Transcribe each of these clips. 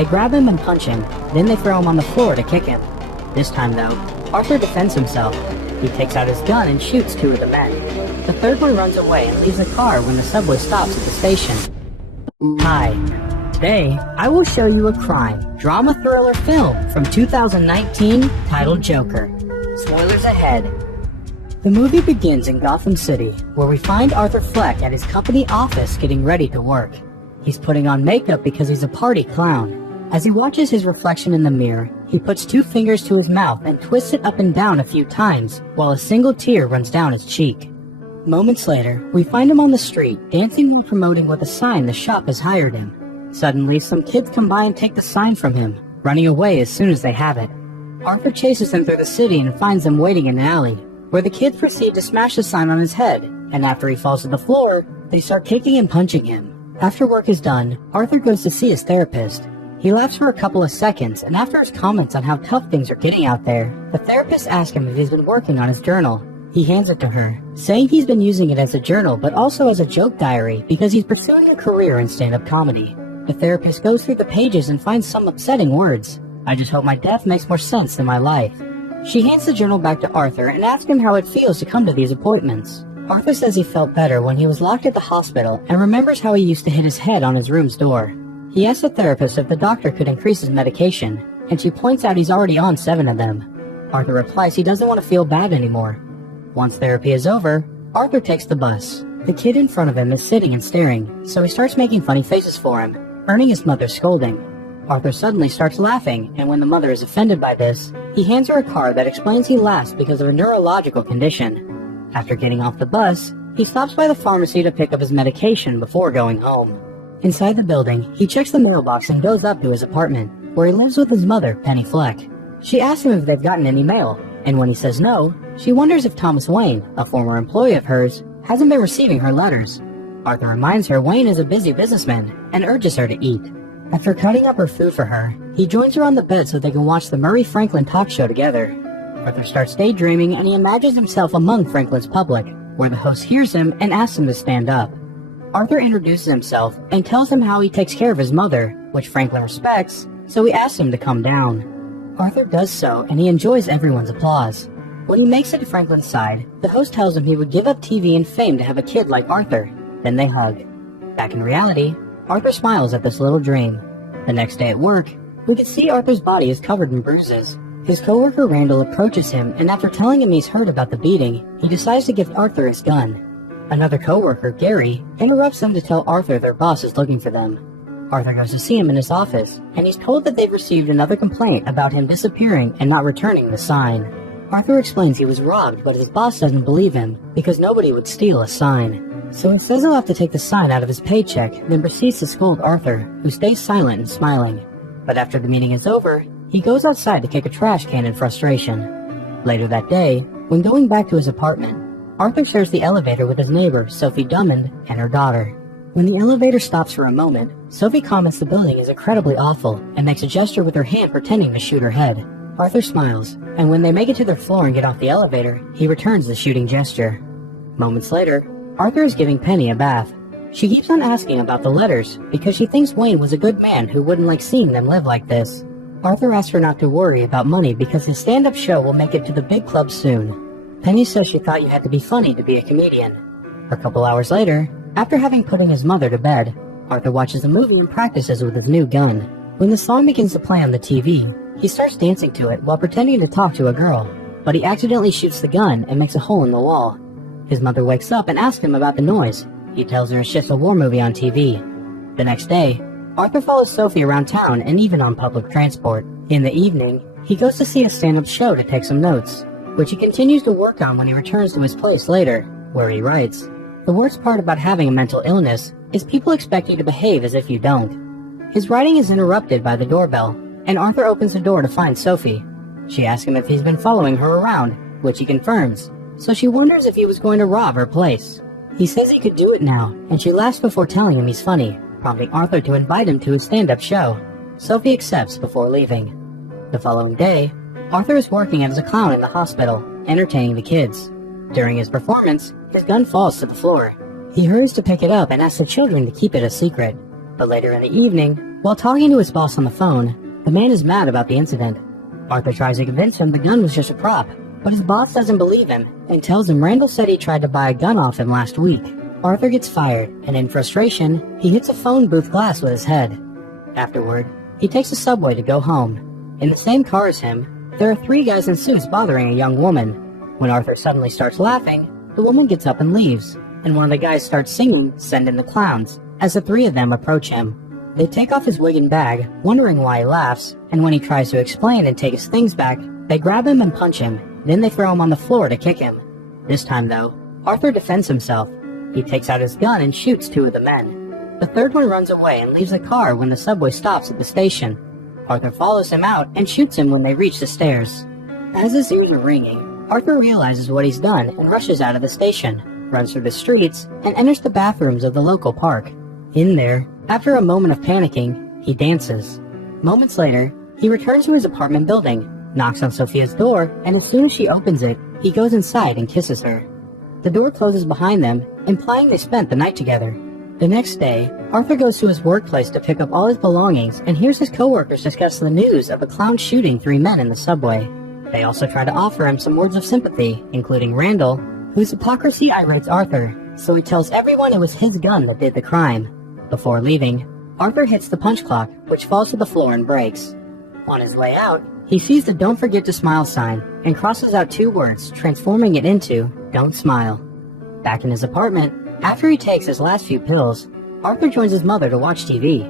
They grab him and punch him, then they throw him on the floor to kick him. This time though, Arthur defends himself. He takes out his gun and shoots 2 of the men. The third one runs away and leaves the car when the subway stops at the station. Hi. Today, I will show you a crime, drama thriller film from 2019 titled Joker. Spoilers ahead. The movie begins in Gotham City, where we find Arthur Fleck at his company office getting ready to work. He's putting on makeup because he's a party clown. As he watches his reflection in the mirror, he puts 2 fingers to his mouth and twists it up and down a few times, while a single tear runs down his cheek. Moments later, we find him on the street, dancing and promoting with a sign the shop has hired him. Suddenly, some kids come by and take the sign from him, running away as soon as they have it. Arthur chases them through the city and finds them waiting in an alley, where the kids proceed to smash the sign on his head, and after he falls to the floor, they start kicking and punching him. After work is done, Arthur goes to see his therapist. He laughs for a couple of seconds, and after his comments on how tough things are getting out there, the therapist asks him if he's been working on his journal. He hands it to her, saying he's been using it as a journal but also as a joke diary because he's pursuing a career in stand-up comedy. The therapist goes through the pages and finds some upsetting words. I just hope my death makes more sense than my life. She hands the journal back to Arthur and asks him how it feels to come to these appointments. Arthur says he felt better when he was locked at the hospital and remembers how he used to hit his head on his room's door. He asks the therapist if the doctor could increase his medication, and she points out he's already on 7 of them. Arthur replies he doesn't want to feel bad anymore. Once therapy is over, Arthur takes the bus. The kid in front of him is sitting and staring, so he starts making funny faces for him, earning his mother's scolding. Arthur suddenly starts laughing, and when the mother is offended by this, he hands her a card that explains he laughs because of a neurological condition. After getting off the bus, he stops by the pharmacy to pick up his medication before going home. Inside the building, he checks the mailbox and goes up to his apartment, where he lives with his mother, Penny Fleck. She asks him if they've gotten any mail, and when he says no, she wonders if Thomas Wayne, a former employee of hers, hasn't been receiving her letters. Arthur reminds her Wayne is a busy businessman and urges her to eat. After cutting up her food for her, he joins her on the bed so they can watch the Murray Franklin talk show together. Arthur starts daydreaming and he imagines himself among Franklin's public, where the host hears him and asks him to stand up. Arthur introduces himself and tells him how he takes care of his mother, which Franklin respects, so he asks him to come down. Arthur does so and he enjoys everyone's applause. When he makes it to Franklin's side, the host tells him he would give up TV and fame to have a kid like Arthur. Then they hug. Back in reality, Arthur smiles at this little dream. The next day at work, we can see Arthur's body is covered in bruises. His coworker Randall approaches him, and after telling him he's heard about the beating, he decides to give Arthur his gun. Another coworker, Gary, interrupts them to tell Arthur their boss is looking for them. Arthur goes to see him in his office, and he's told that they've received another complaint about him disappearing and not returning the sign. Arthur explains he was robbed, but his boss doesn't believe him, because nobody would steal a sign. So he says he'll have to take the sign out of his paycheck, then proceeds to scold Arthur, who stays silent and smiling. But after the meeting is over, he goes outside to kick a trash can in frustration. Later that day, when going back to his apartment, Arthur shares the elevator with his neighbor, Sophie Drummond, and her daughter. When the elevator stops for a moment, Sophie comments the building is incredibly awful and makes a gesture with her hand pretending to shoot her head. Arthur smiles, and when they make it to their floor and get off the elevator, he returns the shooting gesture. Moments later, Arthur is giving Penny a bath. She keeps on asking about the letters because she thinks Wayne was a good man who wouldn't like seeing them live like this. Arthur asks her not to worry about money because his stand-up show will make it to the big club soon. Penny says she thought you had to be funny to be a comedian. A couple hours later, after having putting his mother to bed, Arthur watches a movie and practices with his new gun. When the song begins to play on the TV, he starts dancing to it while pretending to talk to a girl, but he accidentally shoots the gun and makes a hole in the wall. His mother wakes up and asks him about the noise. He tells her it's just a war movie on TV. The next day, Arthur follows Sophie around town and even on public transport. In the evening, he goes to see a stand-up show to take some notes, which he continues to work on when he returns to his place later, where he writes. The worst part about having a mental illness is people expect you to behave as if you don't. His writing is interrupted by the doorbell, and Arthur opens the door to find Sophie. She asks him if he's been following her around, which he confirms, so she wonders if he was going to rob her place. He says he could do it now, and she laughs before telling him he's funny, prompting Arthur to invite him to his stand-up show. Sophie accepts before leaving. The following day, Arthur is working as a clown in the hospital, entertaining the kids. During his performance, his gun falls to the floor. He hurries to pick it up and asks the children to keep it a secret. But later in the evening, While talking to his boss on the phone, the man is mad about the incident. Arthur tries to convince him the gun was just a prop, but his boss doesn't believe him and tells him Randall said he tried to buy a gun off him last week. Arthur gets fired, and in frustration, he hits a phone booth glass with his head. Afterward, he takes a subway to go home. In the same car as him, there are 3 guys in suits bothering a young woman. When Arthur suddenly starts laughing, the woman gets up and leaves, and one of the guys starts singing "Send in the Clowns" as the 3 of them approach him. They take off his wig and bag, wondering why he laughs, and when he tries to explain and take his things back, they grab him and punch him. Then they throw him on the floor to kick him. This time, though, Arthur defends himself. He takes out his gun and shoots 2 of the men. The third one runs away and leaves the car when the subway stops at the station. Arthur follows him out and shoots him when they reach the stairs. As his ears are ringing, Arthur realizes what he's done and rushes out of the station, runs through the streets, and enters the bathrooms of the local park. In there, after a moment of panicking, he dances. Moments later, he returns to his apartment building, knocks on Sophia's door, and as soon as she opens it, he goes inside and kisses her. The door closes behind them, implying they spent the night together. The next day, Arthur goes to his workplace to pick up all his belongings and hears his coworkers discuss the news of a clown shooting 3 men in the subway. They also try to offer him some words of sympathy, including Randall, whose hypocrisy irates Arthur, so he tells everyone it was his gun that did the crime. Before leaving, Arthur hits the punch clock, which falls to the floor and breaks. On his way out, he sees the "Don't Forget to Smile" sign and crosses out 2 words, transforming it into "Don't Smile." Back in his apartment, after he takes his last few pills, Arthur joins his mother to watch TV.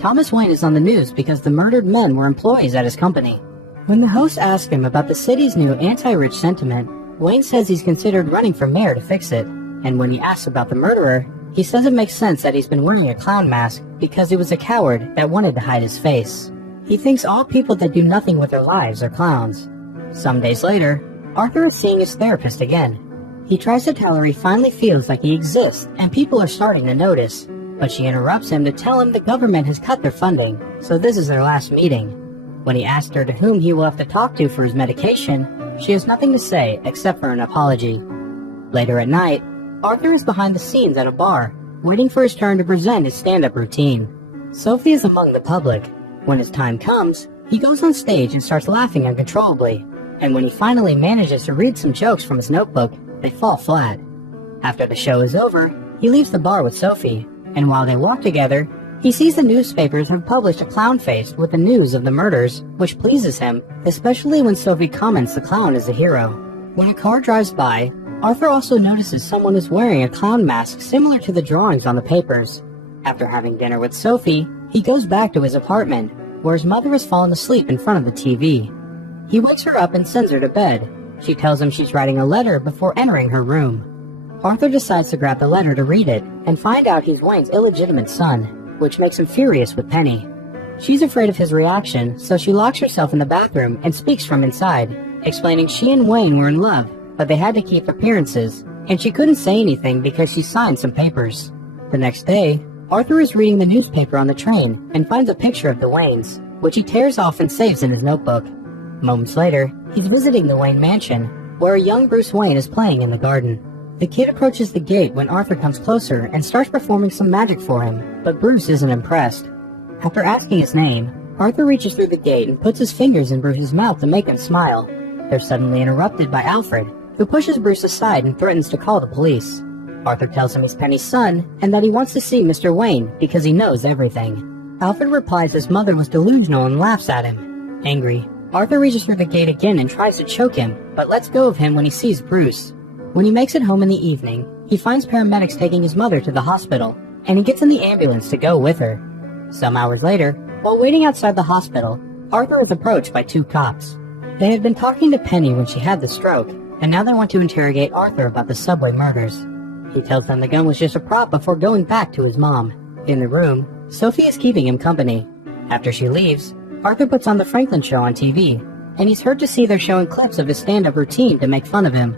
Thomas Wayne is on the news because the murdered men were employees at his company. When the host asks him about the city's new anti-rich sentiment, Wayne says he's considered running for mayor to fix it, and when he asks about the murderer, he says it makes sense that he's been wearing a clown mask because he was a coward that wanted to hide his face. He thinks all people that do nothing with their lives are clowns. Some days later, Arthur is seeing his therapist again. He tries to tell her he finally feels like he exists and people are starting to notice, but she interrupts him to tell him the government has cut their funding, so this is their last meeting. When he asks her to whom he will have to talk to for his medication, she has nothing to say except for an apology. Later at night, Arthur is behind the scenes at a bar, waiting for his turn to present his stand-up routine. Sophie is among the public. When his time comes, he goes on stage and starts laughing uncontrollably, and when he finally manages to read some jokes from his notebook, they fall flat. After the show is over, he leaves the bar with Sophie, and while they walk together, he sees the newspapers have published a clown face with the news of the murders, which pleases him, especially when Sophie comments the clown is a hero. When a car drives by, Arthur also notices someone is wearing a clown mask similar to the drawings on the papers. After having dinner with Sophie, he goes back to his apartment, where his mother has fallen asleep in front of the TV. He wakes her up and sends her to bed. She tells him she's writing a letter before entering her room. Arthur decides to grab the letter to read it and find out he's Wayne's illegitimate son, which makes him furious with Penny. She's afraid of his reaction, so she locks herself in the bathroom and speaks from inside, explaining she and Wayne were in love, but they had to keep appearances, and she couldn't say anything because she signed some papers. The next day, Arthur is reading the newspaper on the train and finds a picture of the Waynes, which he tears off and saves in his notebook. Moments later, he's visiting the Wayne mansion, where a young Bruce Wayne is playing in the garden. The kid approaches the gate when Arthur comes closer and starts performing some magic for him, but Bruce isn't impressed. After asking his name, Arthur reaches through the gate and puts his fingers in Bruce's mouth to make him smile. They're suddenly interrupted by Alfred, who pushes Bruce aside and threatens to call the police. Arthur tells him he's Penny's son and that he wants to see Mr. Wayne because he knows everything. Alfred replies his mother was delusional and laughs at him. Angry, Arthur reaches through the gate again and tries to choke him, but lets go of him when he sees Bruce. When he makes it home in the evening, he finds paramedics taking his mother to the hospital, and he gets in the ambulance to go with her. Some hours later, while waiting outside the hospital, Arthur is approached by 2 cops. They had been talking to Penny when she had the stroke, and now they want to interrogate Arthur about the subway murders. He tells them the gun was just a prop before going back to his mom. In the room, Sophie is keeping him company. After she leaves, Arthur puts on the Franklin Show on TV, and he's hurt to see they're showing clips of his stand-up routine to make fun of him.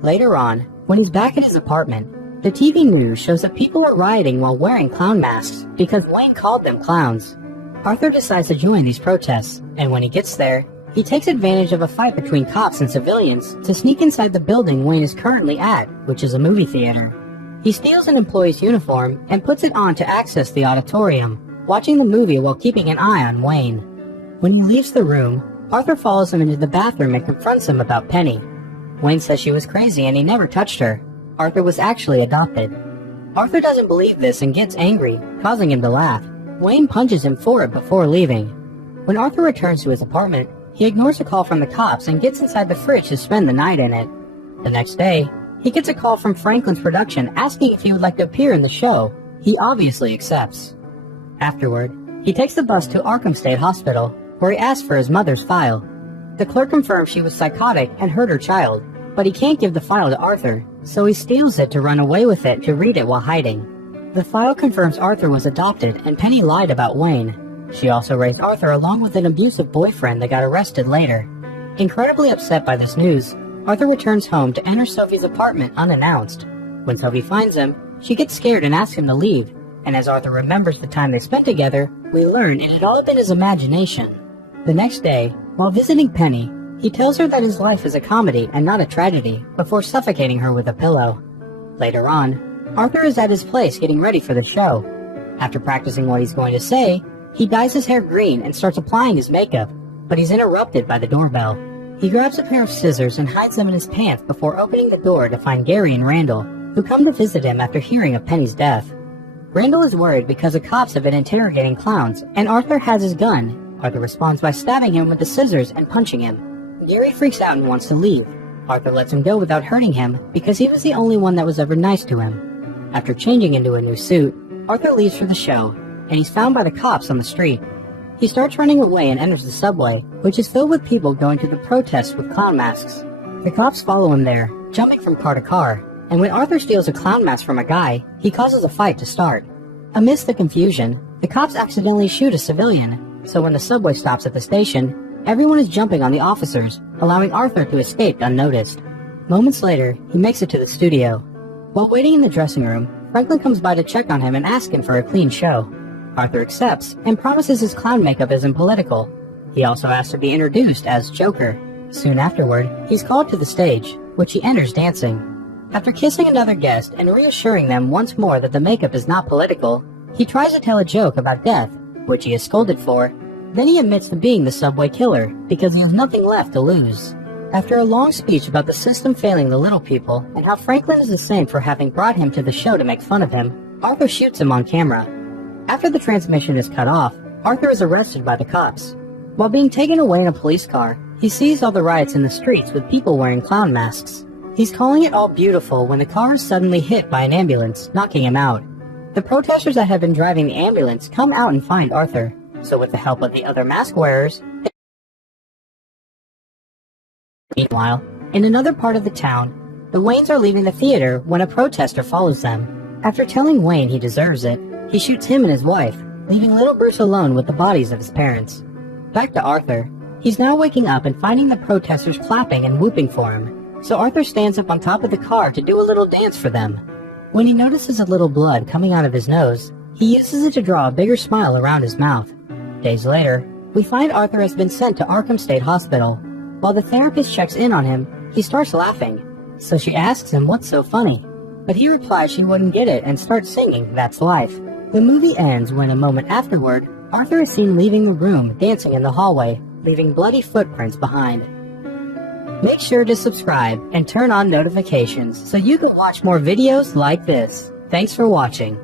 Later on, when he's back at his apartment, the TV news shows that people are rioting while wearing clown masks because Wayne called them clowns. Arthur decides to join these protests, and when he gets there, he takes advantage of a fight between cops and civilians to sneak inside the building Wayne is currently at, which is a movie theater. He steals an employee's uniform and puts it on to access the auditorium. watching the movie while keeping an eye on Wayne. When he leaves the room, Arthur follows him into the bathroom and confronts him about Penny. Wayne says she was crazy and he never touched her. Arthur was actually adopted. Arthur doesn't believe this and gets angry, causing him to laugh. Wayne punches him for it before leaving. When Arthur returns to his apartment, he ignores a call from the cops and gets inside the fridge to spend the night in it. The next day, he gets a call from Franklin's production asking if he would like to appear in the show. He obviously accepts. Afterward, he takes the bus to Arkham State Hospital, where he asks for his mother's file. The clerk confirms she was psychotic and hurt her child, but he can't give the file to Arthur, so he steals it to run away with it to read it while hiding. The file confirms Arthur was adopted and Penny lied about Wayne. She also raised Arthur along with an abusive boyfriend that got arrested later. Incredibly upset by this news, Arthur returns home to enter Sophie's apartment unannounced. When Sophie finds him, she gets scared and asks him to leave, and as Arthur remembers the time they spent together, we learn it had all been his imagination. The next day, while visiting Penny, he tells her that his life is a comedy and not a tragedy, before suffocating her with a pillow. Later on, Arthur is at his place getting ready for the show. After practicing what he's going to say, he dyes his hair green and starts applying his makeup, but he's interrupted by the doorbell. He grabs a pair of scissors and hides them in his pants before opening the door to find Gary and Randall, who come to visit him after hearing of Penny's death. Randall is worried because the cops have been interrogating clowns, and Arthur has his gun. Arthur responds by stabbing him with the scissors and punching him. Gary freaks out and wants to leave. Arthur lets him go without hurting him because he was the only one that was ever nice to him. After changing into a new suit, Arthur leaves for the show, and he's found by the cops on the street. He starts running away and enters the subway, which is filled with people going to the protest with clown masks. The cops follow him there, jumping from car to car, and when Arthur steals a clown mask from a guy, he causes a fight to start. Amidst the confusion, the cops accidentally shoot a civilian, so when the subway stops at the station, everyone is jumping on the officers, allowing Arthur to escape unnoticed. Moments later, he makes it to the studio. While waiting in the dressing room, Franklin comes by to check on him and ask him for a clean show. Arthur accepts and promises his clown makeup isn't political. He also asks to be introduced as Joker. Soon afterward, he's called to the stage, which he enters dancing. After kissing another guest and reassuring them once more that the makeup is not political, he tries to tell a joke about death, which he is scolded for. Then he admits to being the subway killer because he has nothing left to lose. After a long speech about the system failing the little people and how Franklin is the same for having brought him to the show to make fun of him, Arthur shoots him on camera. After the transmission is cut off, Arthur is arrested by the cops. While being taken away in a police car, he sees all the riots in the streets with people wearing clown masks. He's calling it all beautiful when the car is suddenly hit by an ambulance, knocking him out. The protesters that had been driving the ambulance come out and find Arthur, so with the help of the other mask wearers, meanwhile, in another part of the town, the Waynes are leaving the theater when a protester follows them. After telling Wayne he deserves it, he shoots him and his wife, leaving little Bruce alone with the bodies of his parents. Back to Arthur. He's now waking up and finding the protesters clapping and whooping for him, so Arthur stands up on top of the car to do a little dance for them. When he notices a little blood coming out of his nose, he uses it to draw a bigger smile around his mouth. Days later, we find Arthur has been sent to Arkham State Hospital. While the therapist checks in on him, he starts laughing, so she asks him what's so funny, but he replies she wouldn't get it and starts singing That's Life. The movie ends when a moment afterward, Arthur is seen leaving the room dancing in the hallway, leaving bloody footprints behind. Make sure to subscribe and turn on notifications so you can watch more videos like this. Thanks for watching.